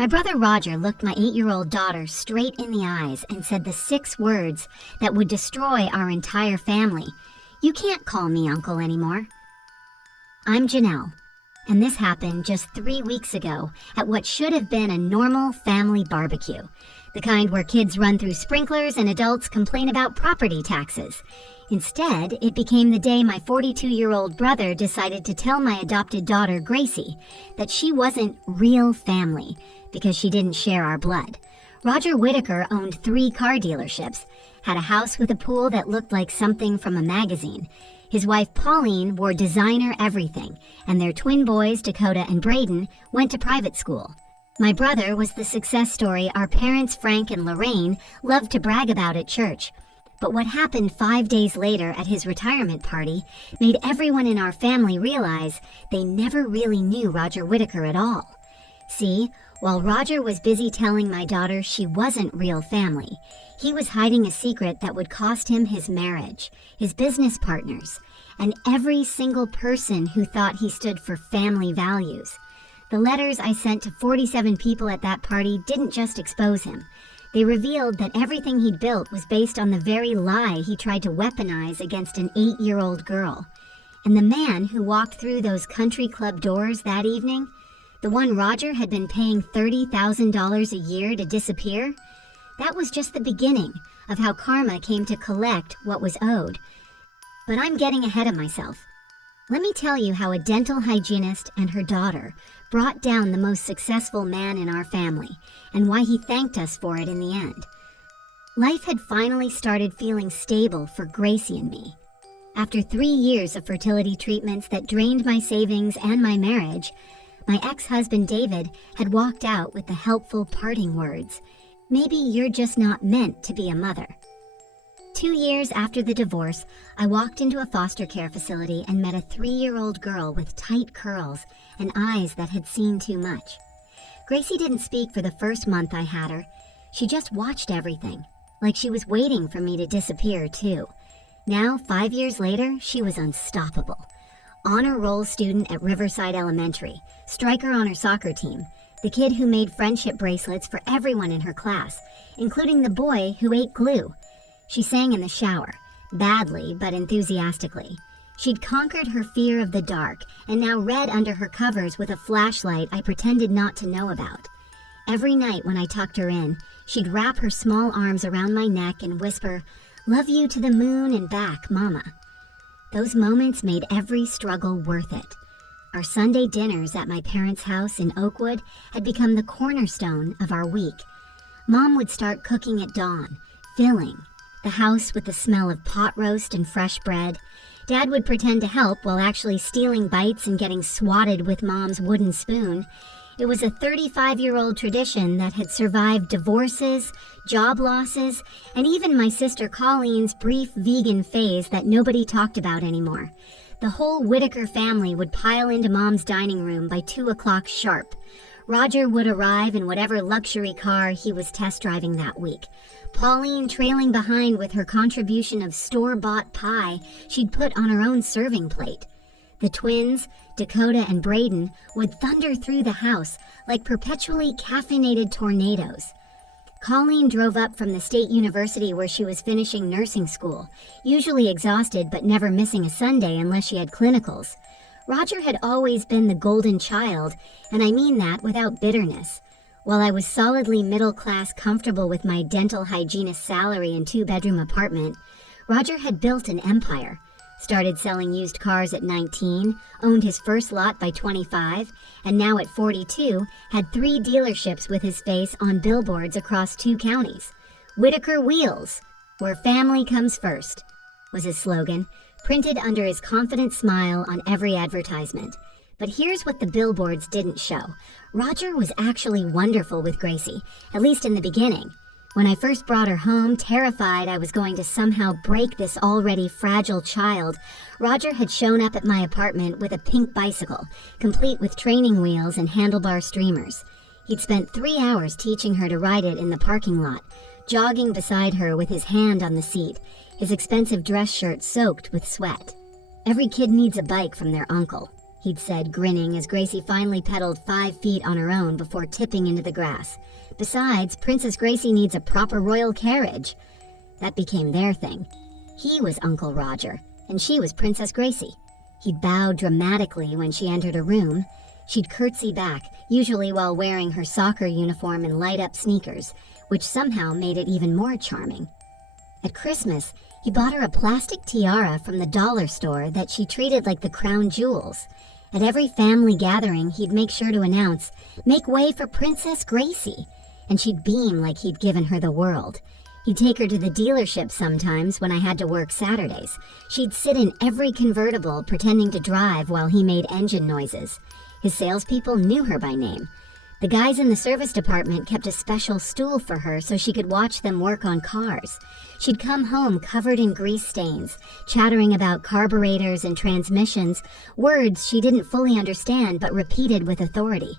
My brother Roger looked my 8-year-old daughter straight in the eyes and said the 6 words that would destroy our entire family. "You can't call me uncle anymore." I'm Janelle, and this happened just 3 weeks ago at what should have been a normal family barbecue. The kind where kids run through sprinklers and adults complain about property taxes. Instead, it became the day my 42-year-old brother decided to tell my adopted daughter, Gracie, that she wasn't real family because she didn't share our blood. Roger Whitaker owned 3 car dealerships, had a house with a pool that looked like something from a magazine. His wife, Colleen, wore designer everything, and their twin boys, Dakota and Braden, went to private school. My brother was the success story our parents, Frank and Lorraine, loved to brag about at church. But what happened 5 days later at his retirement party made everyone in our family realize they never really knew Roger Whitaker at all. See, while Roger was busy telling my daughter she wasn't real family, he was hiding a secret that would cost him his marriage, his business partners, and every single person who thought he stood for family values. The letters I sent to 47 people at that party didn't just expose him. They revealed that everything he'd built was based on the very lie he tried to weaponize against an 8-year-old girl. And the man who walked through those country club doors that evening, the one Roger had been paying $30,000 a year to disappear, that was just the beginning of how karma came to collect what was owed. But I'm getting ahead of myself. Let me tell you how a dental hygienist and her daughter brought down the most successful man in our family, and why he thanked us for it in the end. Life had finally started feeling stable for Gracie and me. After 3 years of fertility treatments that drained my savings and my marriage, my ex-husband David had walked out with the helpful parting words, "Maybe you're just not meant to be a mother." 2 years after the divorce, I walked into a foster care facility and met a 3-year-old girl with tight curls and eyes that had seen too much. Gracie didn't speak for the first month I had her. She just watched everything, like she was waiting for me to disappear too. Now, 5 years later, she was unstoppable. Honor roll student at Riverside Elementary, striker on her soccer team, the kid who made friendship bracelets for everyone in her class, including the boy who ate glue. She sang in the shower, badly but enthusiastically. She'd conquered her fear of the dark and now read under her covers with a flashlight I pretended not to know about. Every night when I tucked her in, she'd wrap her small arms around my neck and whisper, "Love you to the moon and back, Mama." Those moments made every struggle worth it. Our Sunday dinners at my parents' house in Oakwood had become the cornerstone of our week. Mom would start cooking at dawn, filling the house with the smell of pot roast and fresh bread. Dad would pretend to help while actually stealing bites and getting swatted with Mom's wooden spoon. It was a 35-year-old tradition that had survived divorces, job losses, and even my sister Colleen's brief vegan phase that nobody talked about anymore. The whole Whitaker family would pile into Mom's dining room by 2 o'clock sharp. Roger would arrive in whatever luxury car he was test driving that week. Pauline trailing behind with her contribution of store-bought pie she'd put on her own serving plate. The twins, Dakota and Braden, would thunder through the house like perpetually caffeinated tornadoes. Colleen drove up from the state university where she was finishing nursing school, usually exhausted but never missing a Sunday unless she had clinicals. Roger had always been the golden child, and I mean that without bitterness. While I was solidly middle-class comfortable with my dental hygienist salary and 2-bedroom apartment, Roger had built an empire. Started selling used cars at 19, owned his first lot by 25, and now at 42, had 3 dealerships with his face on billboards across 2 counties. "Whitaker Wheels, where family comes first," was his slogan, printed under his confident smile on every advertisement. But here's what the billboards didn't show. Roger was actually wonderful with Gracie, at least in the beginning. When I first brought her home, terrified I was going to somehow break this already fragile child, Roger had shown up at my apartment with a pink bicycle, complete with training wheels and handlebar streamers. He'd spent 3 hours teaching her to ride it in the parking lot, jogging beside her with his hand on the seat, his expensive dress shirt soaked with sweat. Every kid needs a bike from their uncle. he'd said, grinning as Gracie finally pedaled 5 feet on her own before tipping into the grass. Besides, Princess Gracie needs a proper royal carriage. That became their thing. He was Uncle Roger, and she was Princess Gracie. He'd bow dramatically when she entered a room. She'd curtsy back, usually while wearing her soccer uniform and light-up sneakers, which somehow made it even more charming. At Christmas, he bought her a plastic tiara from the dollar store that she treated like the crown jewels. At every family gathering, he'd make sure to announce, "Make way for Princess Gracie," and she'd beam like he'd given her the world. He'd take her to the dealership sometimes when I had to work Saturdays. She'd sit in every convertible pretending to drive while he made engine noises. His salespeople knew her by name. The guys in the service department kept a special stool for her so she could watch them work on cars. She'd come home covered in grease stains, chattering about carburetors and transmissions, words she didn't fully understand but repeated with authority.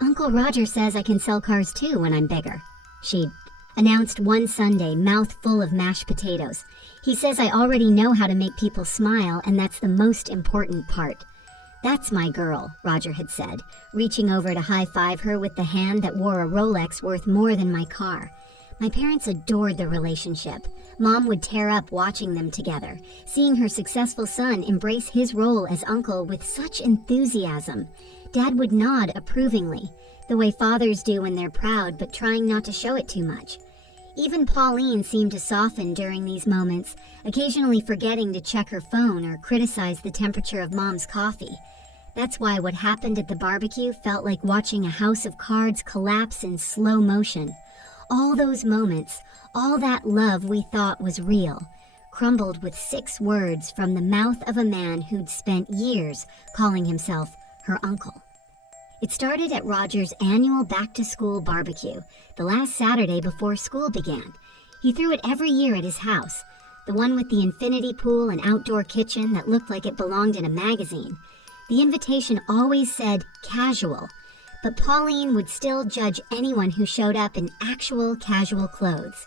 "Uncle Roger says I can sell cars too when I'm bigger," she'd announced one Sunday, mouth full of mashed potatoes. "He says I already know how to make people smile, and that's the most important part." "That's my girl," Roger had said, reaching over to high-five her with the hand that wore a Rolex worth more than my car. My parents adored the relationship. Mom would tear up watching them together, seeing her successful son embrace his role as uncle with such enthusiasm. Dad would nod approvingly, the way fathers do when they're proud but trying not to show it too much. Even Pauline seemed to soften during these moments, occasionally forgetting to check her phone or criticize the temperature of Mom's coffee. That's why what happened at the barbecue felt like watching a house of cards collapse in slow motion. All those moments, all that love we thought was real, crumbled with 6 words from the mouth of a man who'd spent years calling himself her uncle. It started at Roger's annual back-to-school barbecue, the last Saturday before school began. He threw it every year at his house, the one with the infinity pool and outdoor kitchen that looked like it belonged in a magazine. The invitation always said casual, but Pauline would still judge anyone who showed up in actual casual clothes.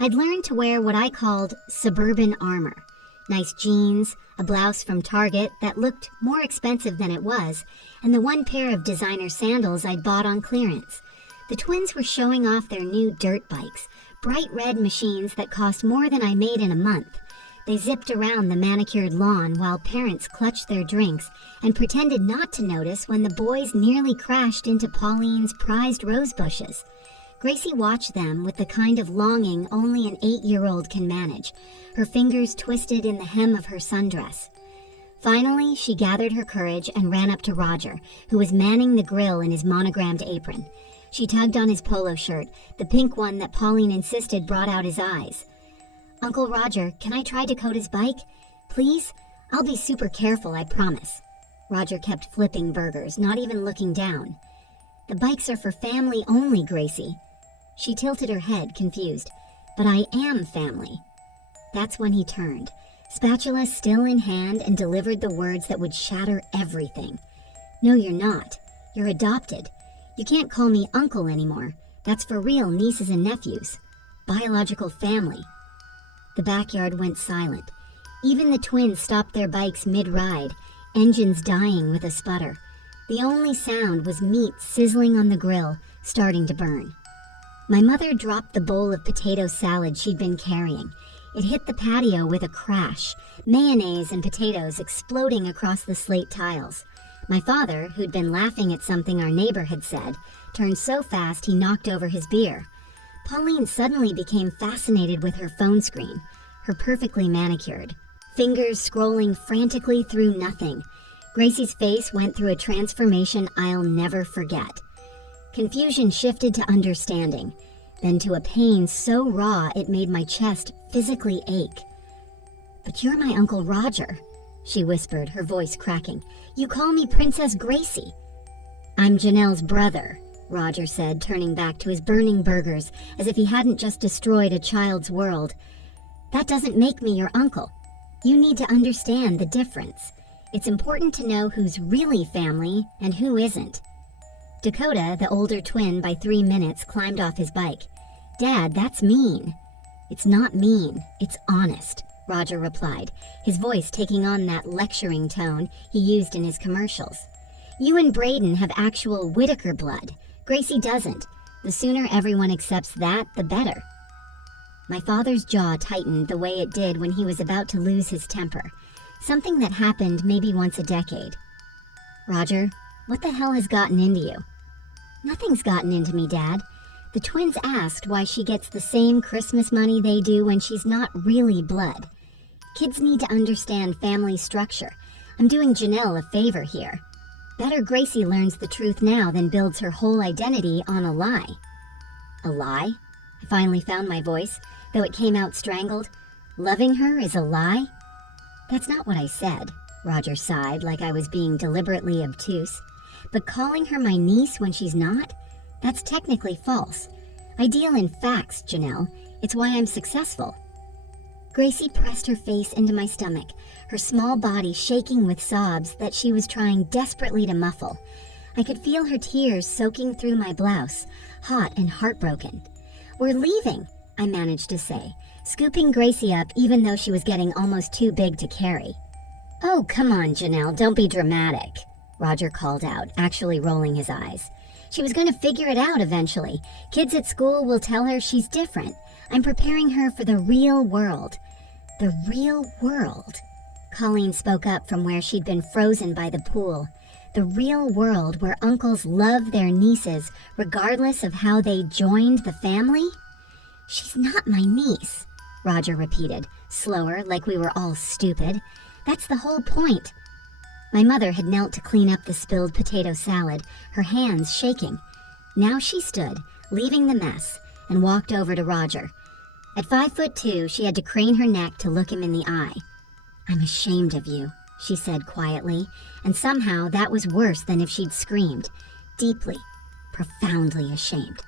I'd learned to wear what I called suburban armor. Nice jeans, a blouse from Target that looked more expensive than it was, and the one pair of designer sandals I'd bought on clearance. The twins were showing off their new dirt bikes, bright red machines that cost more than I made in a month. They zipped around the manicured lawn while parents clutched their drinks and pretended not to notice when the boys nearly crashed into Pauline's prized rose bushes. Gracie watched them with the kind of longing only an 8-year-old can manage, her fingers twisted in the hem of her sundress. Finally, she gathered her courage and ran up to Roger, who was manning the grill in his monogrammed apron. She tugged on his polo shirt, the pink one that Pauline insisted brought out his eyes. "Uncle Roger, can I try to coat his bike? Please? I'll be super careful, I promise." Roger kept flipping burgers, not even looking down. "The bikes are for family only, Gracie." She tilted her head, confused. "But I am family." That's when he turned, spatula still in hand, and delivered the words that would shatter everything. "No, you're not. You're adopted. You can't call me uncle anymore. That's for real nieces and nephews. Biological family." The backyard went silent. Even the twins stopped their bikes mid-ride, engines dying with a sputter. The only sound was meat sizzling on the grill, starting to burn. My mother dropped the bowl of potato salad she'd been carrying. It hit the patio with a crash, mayonnaise and potatoes exploding across the slate tiles. My father, who'd been laughing at something our neighbor had said, turned so fast he knocked over his beer. Pauline suddenly became fascinated with her phone screen, her perfectly manicured, fingers scrolling frantically through nothing. Gracie's face went through a transformation I'll never forget. Confusion shifted to understanding, then to a pain so raw it made my chest physically ache. "But you're my Uncle Roger," she whispered, her voice cracking. "You call me Princess Gracie." "I'm Janelle's brother," Roger said, turning back to his burning burgers as if he hadn't just destroyed a child's world. "That doesn't make me your uncle. You need to understand the difference. It's important to know who's really family and who isn't." Dakota, the older twin by 3 minutes, climbed off his bike. "Dad, that's mean." "It's not mean. It's honest," Roger replied, his voice taking on that lecturing tone he used in his commercials. You and Braden have actual Whitaker blood. Gracie doesn't. The sooner everyone accepts that, the better. My father's jaw tightened the way it did when he was about to lose his temper, something that happened maybe once a decade. Roger, what the hell has gotten into you? Nothing's gotten into me, Dad. The twins asked why she gets the same Christmas money they do when she's not really blood. Kids need to understand family structure. I'm doing Janelle a favor here. Better Gracie learns the truth now than builds her whole identity on a lie. A lie? I finally found my voice, though it came out strangled. Loving her is a lie? That's not what I said, Roger sighed like I was being deliberately obtuse. But calling her my niece when she's not? That's technically false. I deal in facts, Janelle. It's why I'm successful. Gracie pressed her face into my stomach, her small body shaking with sobs that she was trying desperately to muffle. I could feel her tears soaking through my blouse, hot and heartbroken. We're leaving, I managed to say, scooping Gracie up even though she was getting almost too big to carry. Oh, come on, Janelle, don't be dramatic, Roger called out, actually rolling his eyes. She was going to figure it out eventually. Kids at school will tell her she's different. I'm preparing her for the real world. The real world? Colleen spoke up from where she'd been frozen by the pool. The real world where uncles love their nieces regardless of how they joined the family? She's not my niece, Roger repeated, slower, like we were all stupid. That's the whole point. My mother had knelt to clean up the spilled potato salad, her hands shaking. Now she stood, leaving the mess, and walked over to Roger. At 5'2", she had to crane her neck to look him in the eye. I'm ashamed of you, she said quietly, and somehow that was worse than if she'd screamed. Deeply, profoundly ashamed.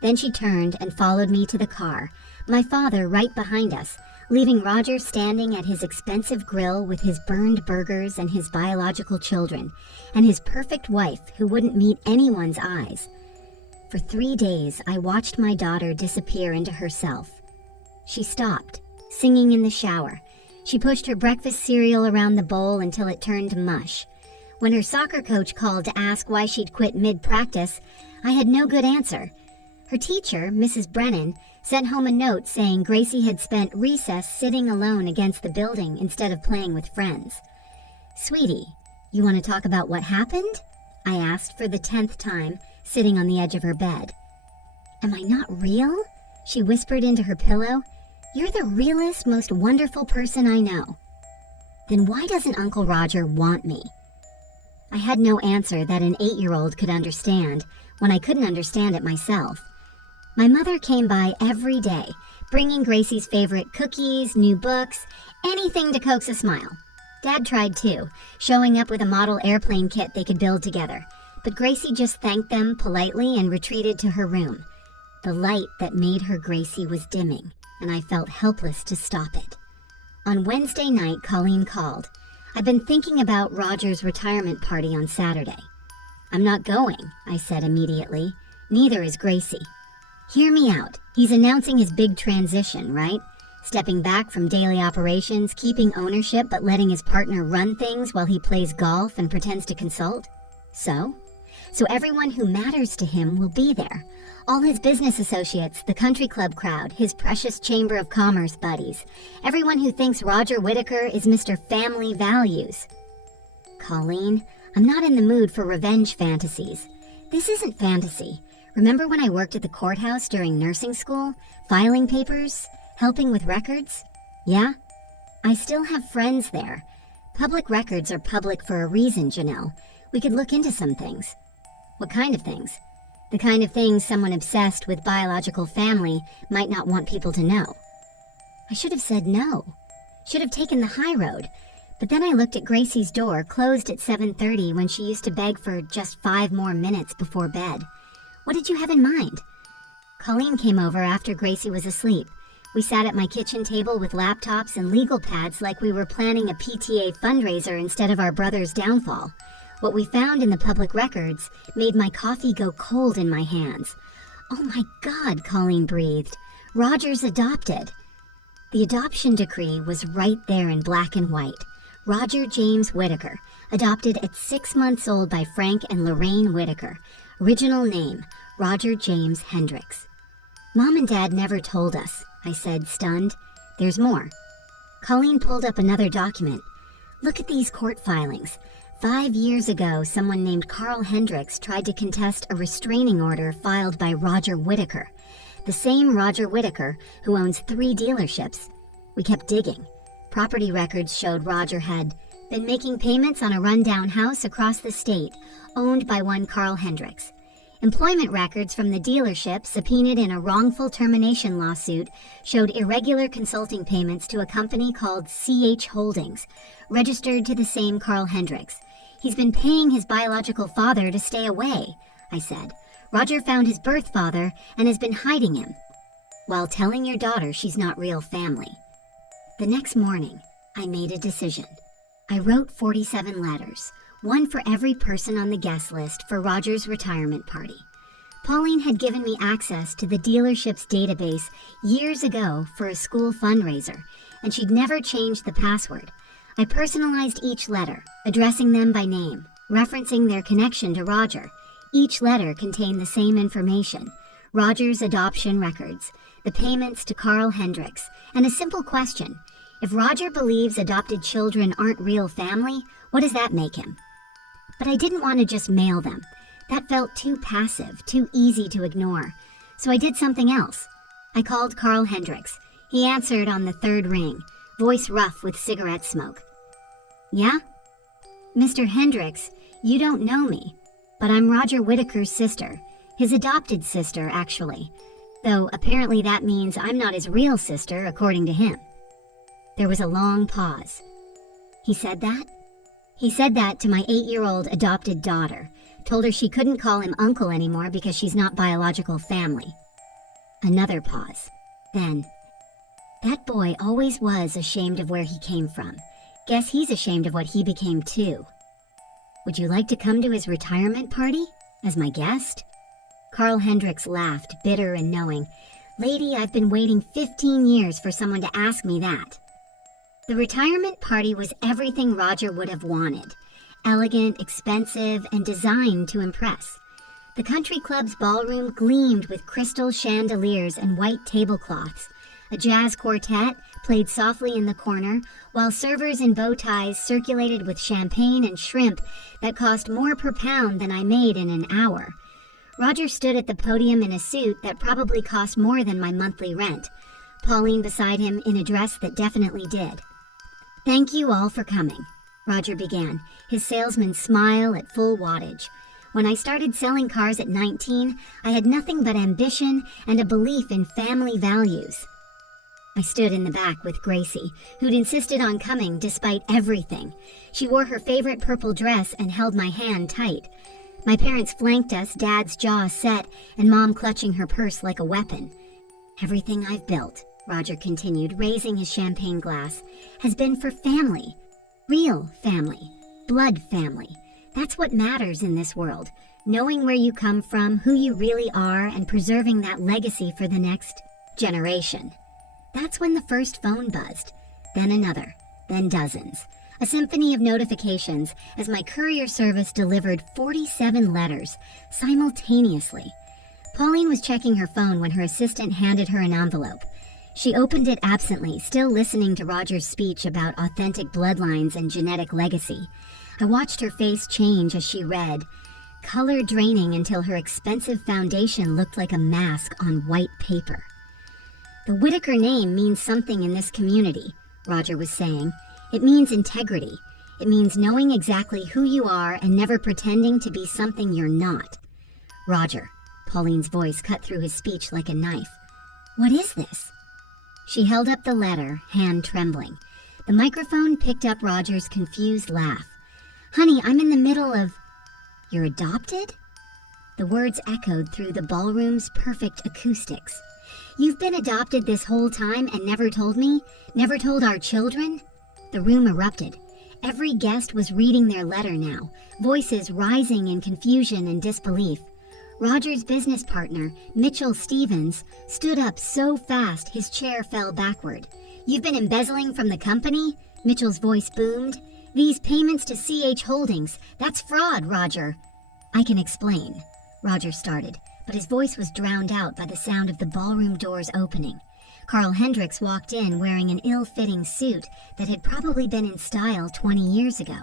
Then she turned and followed me to the car, my father right behind us, leaving Roger standing at his expensive grill with his burned burgers and his biological children, and his perfect wife who wouldn't meet anyone's eyes. For 3 days, I watched my daughter disappear into herself. She stopped, singing in the shower. She pushed her breakfast cereal around the bowl until it turned to mush. When her soccer coach called to ask why she'd quit mid-practice, I had no good answer. Her teacher, Mrs. Brennan, sent home a note saying Gracie had spent recess sitting alone against the building instead of playing with friends. Sweetie, you want to talk about what happened? I asked for the 10th time, sitting on the edge of her bed. Am I not real? She whispered into her pillow. You're the realest, most wonderful person I know. Then why doesn't Uncle Roger want me? I had no answer that an 8-year-old could understand when I couldn't understand it myself. My mother came by every day, bringing Gracie's favorite cookies, new books, anything to coax a smile. Dad tried too, showing up with a model airplane kit they could build together, but Gracie just thanked them politely and retreated to her room. The light that made her Gracie was dimming, and I felt helpless to stop it. On Wednesday night, Colleen called. I've been thinking about Roger's retirement party on Saturday. I'm not going, I said immediately. Neither is Gracie. Hear me out. He's announcing his big transition, right? Stepping back from daily operations, keeping ownership but letting his partner run things while he plays golf and pretends to consult. So everyone who matters to him will be there. All his business associates, the country club crowd, his precious Chamber of Commerce buddies. Everyone who thinks Roger Whitaker is Mr. Family Values. Colleen, I'm not in the mood for revenge fantasies. This isn't fantasy. Remember when I worked at the courthouse during nursing school? Filing papers? Helping with records? Yeah? I still have friends there. Public records are public for a reason, Janelle. We could look into some things. What kind of things? The kind of things someone obsessed with biological family might not want people to know. I should have said no. Should have taken the high road. But then I looked at Gracie's door, closed at 7:30 when she used to beg for just 5 more minutes before bed. What did you have in mind? Colleen came over after Gracie was asleep. We sat at my kitchen table with laptops and legal pads like we were planning a PTA fundraiser instead of our brother's downfall. What we found in the public records made my coffee go cold in my hands. Oh my God, Colleen breathed. Roger's adopted. The adoption decree was right there in black and white. Roger James Whitaker, adopted at 6 months old by Frank and Lorraine Whitaker. Original name, Roger James Hendris. Mom and Dad never told us, I said, stunned. There's more. Colleen pulled up another document. Look at these court filings. 5 years ago, someone named Carl Hendris tried to contest a restraining order filed by Roger Whitaker, the same Roger Whitaker who owns 3 dealerships. We kept digging. Property records showed Roger had been making payments on a rundown house across the state, owned by one Carl Hendris. Employment records from the dealership, subpoenaed in a wrongful termination lawsuit, showed irregular consulting payments to a company called CH Holdings, registered to the same Carl Hendris. He's been paying his biological father to stay away, I said. Roger found his birth father and has been hiding him, while telling your daughter she's not real family. The next morning, I made a decision. I wrote 47 letters, one for every person on the guest list for Roger's retirement party. Pauline had given me access to the dealership's database years ago for a school fundraiser, and she'd never changed the password. I personalized each letter, addressing them by name, referencing their connection to Roger. Each letter contained the same information: Roger's adoption records, the payments to Carl Hendris, and a simple question: if Roger believes adopted children aren't real family, what does that make him? But I didn't want to just mail them. That felt too passive, too easy to ignore. So I did something else. I called Carl Hendris. He answered on the 3rd ring, voice rough with cigarette smoke. Yeah? Mr. Hendris, you don't know me, but I'm Roger Whitaker's sister. His adopted sister, actually. Though apparently that means I'm not his real sister, according to him. There was a long pause. He said that? He said that to my 8-year-old adopted daughter. Told her she couldn't call him uncle anymore because she's not biological family. Another pause. Then, that boy always was ashamed of where he came from. Guess he's ashamed of what he became too. Would you like to come to his retirement party? As my guest? Carl Hendris laughed, bitter and knowing. Lady, I've been waiting 15 years for someone to ask me that. The retirement party was everything Roger would have wanted. Elegant, expensive, and designed to impress. The country club's ballroom gleamed with crystal chandeliers and white tablecloths. A jazz quartet played softly in the corner, while servers in bow ties circulated with champagne and shrimp that cost more per pound than I made in an hour. Roger stood at the podium in a suit that probably cost more than my monthly rent. Pauline beside him in a dress that definitely did. Thank you all for coming, Roger began, his salesman's smile at full wattage. When I started selling cars at 19, I had nothing but ambition and a belief in family values. I stood in the back with Gracie, who'd insisted on coming despite everything. She wore her favorite purple dress and held my hand tight. My parents flanked us, Dad's jaw set, and Mom clutching her purse like a weapon. Everything I've built, Roger continued, raising his champagne glass, has been for family. Real family. Blood family. That's what matters in this world. Knowing where you come from, who you really are, and preserving that legacy for the next generation. That's when the first phone buzzed. Then another. Then dozens. A symphony of notifications as my courier service delivered 47 letters simultaneously. Pauline was checking her phone when her assistant handed her an envelope. She opened it absently, still listening to Roger's speech about authentic bloodlines and genetic legacy. I watched her face change as she read, color draining until her expensive foundation looked like a mask on white paper. The Whitaker name means something in this community, Roger was saying. It means integrity. It means knowing exactly who you are and never pretending to be something you're not. Roger, Pauline's voice cut through his speech like a knife. What is this? She held up the letter, hand trembling. The microphone picked up Roger's confused laugh. Honey, I'm in the middle of... You're adopted? The words echoed through the ballroom's perfect acoustics. You've been adopted this whole time and never told me? Never told our children? The room erupted. Every guest was reading their letter now, voices rising in confusion and disbelief. Roger's business partner, Mitchell Stevens, stood up so fast his chair fell backward. You've been embezzling from the company? Mitchell's voice boomed. These payments to CH Holdings, that's fraud, Roger. I can explain, Roger started, but his voice was drowned out by the sound of the ballroom doors opening. Carl Hendris walked in wearing an ill-fitting suit that had probably been in style 20 years ago.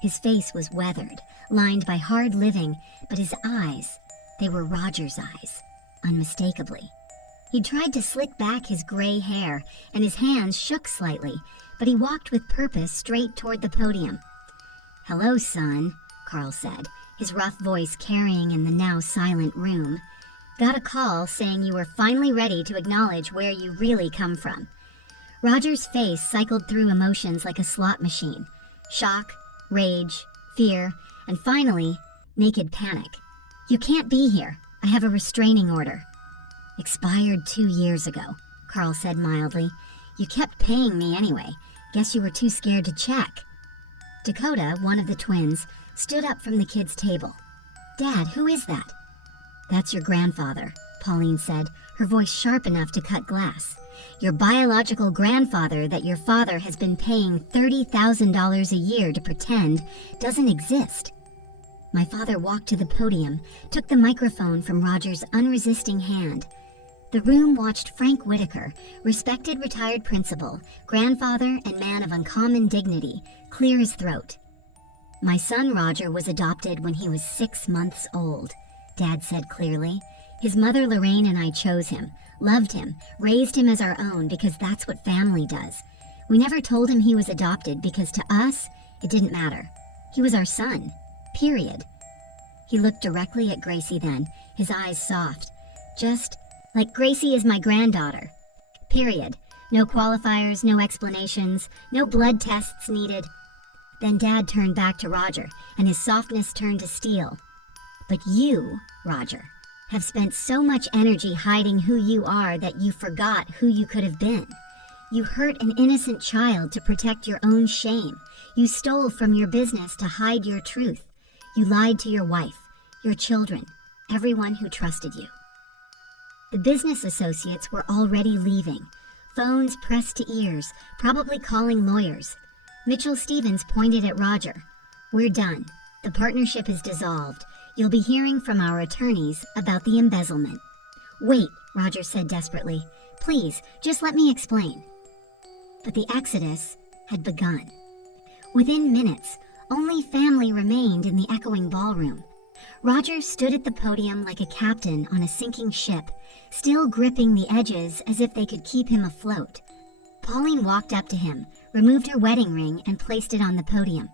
His face was weathered, lined by hard living, but his eyes, they were Roger's eyes, unmistakably. He tried to slick back his gray hair, and his hands shook slightly, but he walked with purpose straight toward the podium. "Hello, son," Carl said, his rough voice carrying in the now silent room. "Got a call saying you were finally ready to acknowledge where you really come from." Roger's face cycled through emotions like a slot machine. Shock, rage, fear, and finally, naked panic. "You can't be here. I have a restraining order." "Expired 2 years ago," Carl said mildly. "You kept paying me anyway. Guess you were too scared to check." Dakota, one of the twins, stood up from the kids' table. "Dad, who is that?" "That's your grandfather," Pauline said, her voice sharp enough to cut glass. "Your biological grandfather that your father has been paying $30,000 a year to pretend doesn't exist." My father walked to the podium, took the microphone from Roger's unresisting hand. The room watched Frank Whitaker, respected retired principal, grandfather and man of uncommon dignity, clear his throat. "My son Roger was adopted when he was 6 months old," Dad said clearly. "His mother Lorraine and I chose him, loved him, raised him as our own because that's what family does. We never told him he was adopted because to us, it didn't matter. He was our son, period." He looked directly at Gracie then, his eyes soft. "Just like Gracie is my granddaughter. Period. No qualifiers, no explanations, no blood tests needed." Then Dad turned back to Roger, and his softness turned to steel. "But you, Roger, have spent so much energy hiding who you are that you forgot who you could have been. You hurt an innocent child to protect your own shame. You stole from your business to hide your truth. You lied to your wife, your children, everyone who trusted you." The business associates were already leaving, phones pressed to ears, probably calling lawyers. Mitchell Stevens pointed at Roger. "We're done. The partnership is dissolved. You'll be hearing from our attorneys about the embezzlement." "Wait," Roger said desperately. "Please, just let me explain." But the exodus had begun. Within minutes, only family remained in the echoing ballroom. Roger stood at the podium like a captain on a sinking ship, still gripping the edges as if they could keep him afloat. Pauline walked up to him, removed her wedding ring, and placed it on the podium.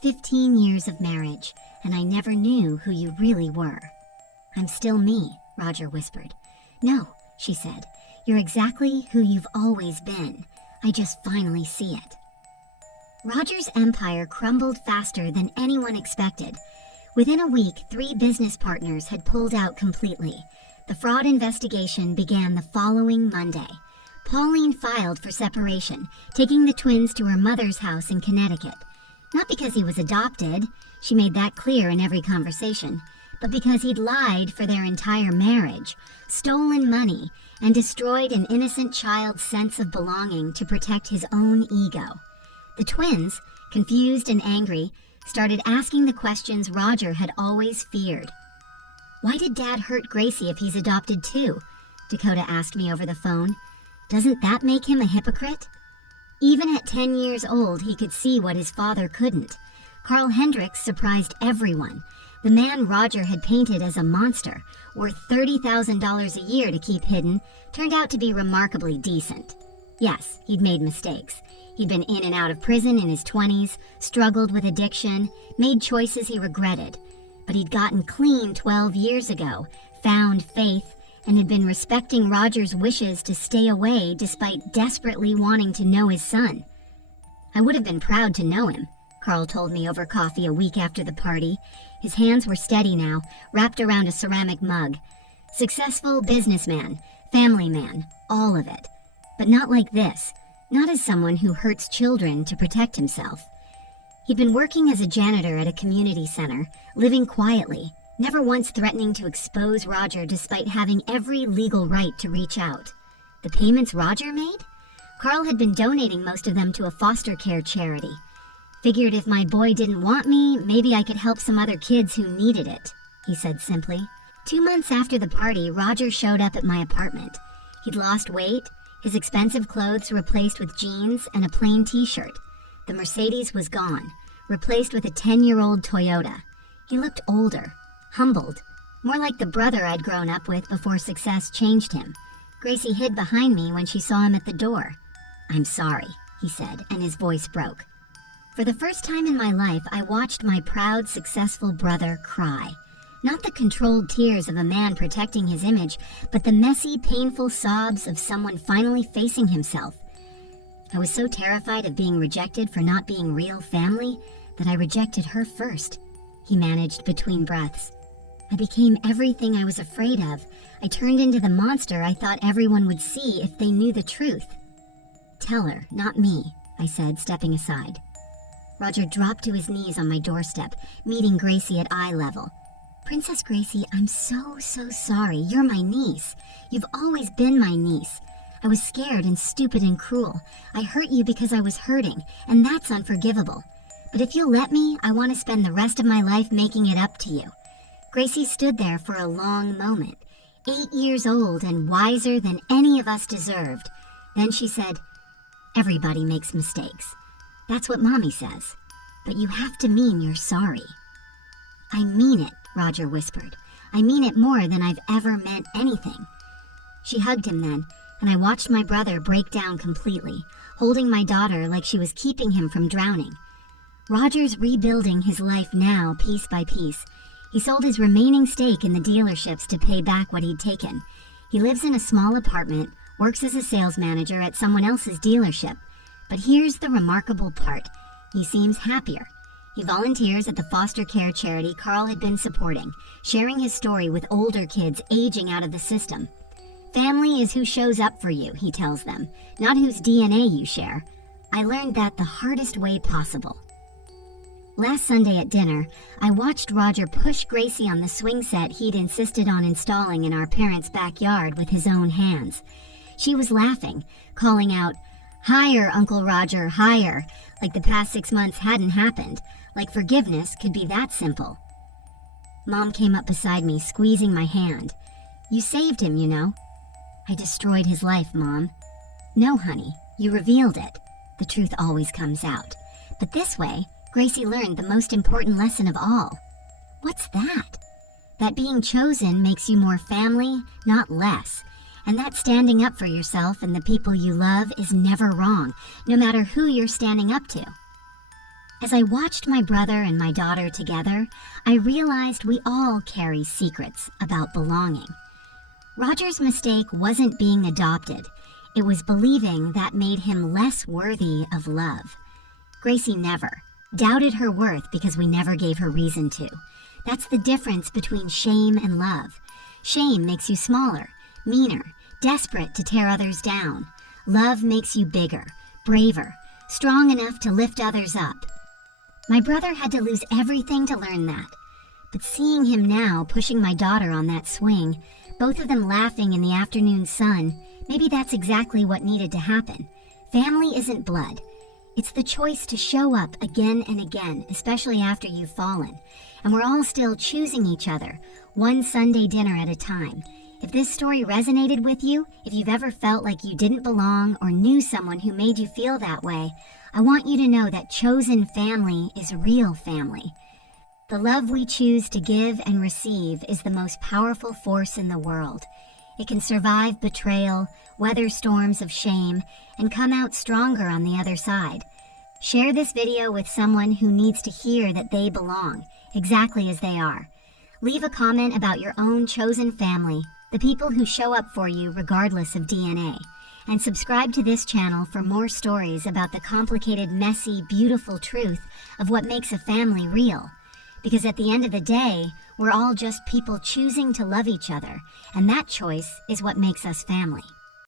15 years of marriage, and I never knew who you really were." "I'm still me," Roger whispered. "No," she said. "You're exactly who you've always been. I just finally see it." Roger's empire crumbled faster than anyone expected. Within a week, 3 business partners had pulled out completely. The fraud investigation began the following Monday. Pauline filed for separation, taking the twins to her mother's house in Connecticut. Not because he was adopted, she made that clear in every conversation, but because he'd lied for their entire marriage, stolen money, and destroyed an innocent child's sense of belonging to protect his own ego. The twins, confused and angry, started asking the questions Roger had always feared. "Why did Dad hurt Gracie if he's adopted too?" Dakota asked me over the phone. "Doesn't that make him a hypocrite?" Even at 10 years old, he could see what his father couldn't. Carl Hendris surprised everyone. The man Roger had painted as a monster, worth $30,000 a year to keep hidden, turned out to be remarkably decent. Yes, he'd made mistakes. He'd been in and out of prison in his 20s, struggled with addiction, made choices he regretted. But he'd gotten clean 12 years ago, found faith, and had been respecting Roger's wishes to stay away despite desperately wanting to know his son. "I would have been proud to know him," Carl told me over coffee a week after the party. His hands were steady now, wrapped around a ceramic mug. "Successful businessman, family man, all of it. But not like this. Not as someone who hurts children to protect himself." He'd been working as a janitor at a community center, living quietly, never once threatening to expose Roger despite having every legal right to reach out. The payments Roger made? Carl had been donating most of them to a foster care charity. Figured if my boy didn't want me, maybe I could help some other kids who needed it, he said simply. 2 months after the party, Roger showed up at my apartment. He'd lost weight, his expensive clothes replaced with jeans and a plain t-shirt. The Mercedes was gone, replaced with a 10-year-old Toyota. He looked older, humbled, more like the brother I'd grown up with before success changed him. Gracie hid behind me when she saw him at the door. "I'm sorry," he said, and his voice broke. For the first time in my life, I watched my proud, successful brother cry. Not the controlled tears of a man protecting his image, but the messy, painful sobs of someone finally facing himself. I was so terrified of being rejected for not being real family that I rejected her first, he managed between breaths. I became everything I was afraid of. I turned into the monster I thought everyone would see if they knew the truth. "Tell her, not me," I said, stepping aside. Roger dropped to his knees on my doorstep, meeting Gracie at eye level. "Princess Gracie, I'm so sorry. You're my niece. You've always been my niece. I was scared and stupid and cruel. I hurt you because I was hurting, and that's unforgivable. But if you'll let me, I want to spend the rest of my life making it up to you." Gracie stood there for a long moment, 8 years old and wiser than any of us deserved. Then she said, "Everybody makes mistakes. That's what Mommy says. But you have to mean you're sorry." "I mean it," Roger whispered. "I mean it more than I've ever meant anything." She hugged him then, and I watched my brother break down completely, holding my daughter like she was keeping him from drowning. Roger's rebuilding his life now, piece by piece. He sold his remaining stake in the dealerships to pay back what he'd taken. He lives in a small apartment, works as a sales manager at someone else's dealership. But here's the remarkable part. He seems happier. He volunteers at the foster care charity Carl had been supporting, sharing his story with older kids aging out of the system. "Family is who shows up for you," he tells them, "not whose DNA you share." I learned that the hardest way possible. Last Sunday at dinner, I watched Roger push Gracie on the swing set he'd insisted on installing in our parents' backyard with his own hands. She was laughing, calling out, "Higher, Uncle Roger, higher," like the past 6 months hadn't happened, like forgiveness could be that simple. Mom came up beside me, squeezing my hand. "You saved him, you know." "I destroyed his life, Mom." "No, honey, you revealed it. The truth always comes out. But this way, Gracie learned the most important lesson of all." "What's that?" "That being chosen makes you more family, not less. And that standing up for yourself and the people you love is never wrong, no matter who you're standing up to." As I watched my brother and my daughter together, I realized we all carry secrets about belonging. Roger's mistake wasn't being adopted. It was believing that made him less worthy of love. Gracie never doubted her worth because we never gave her reason to. That's the difference between shame and love. Shame makes you smaller, meaner, desperate to tear others down. Love makes you bigger, braver, strong enough to lift others up. My brother had to lose everything to learn that. But seeing him now pushing my daughter on that swing, both of them laughing in the afternoon sun, maybe that's exactly what needed to happen. Family isn't blood. It's the choice to show up again and again, especially after you've fallen. And we're all still choosing each other, one Sunday dinner at a time. If this story resonated with you, if you've ever felt like you didn't belong or knew someone who made you feel that way, I want you to know that chosen family is real family. The love we choose to give and receive is the most powerful force in the world. It can survive betrayal, weather storms of shame, and come out stronger on the other side. Share this video with someone who needs to hear that they belong, exactly as they are. Leave a comment about your own chosen family, the people who show up for you regardless of DNA. And subscribe to this channel for more stories about the complicated, messy, beautiful truth of what makes a family real. Because at the end of the day, we're all just people choosing to love each other, and that choice is what makes us family.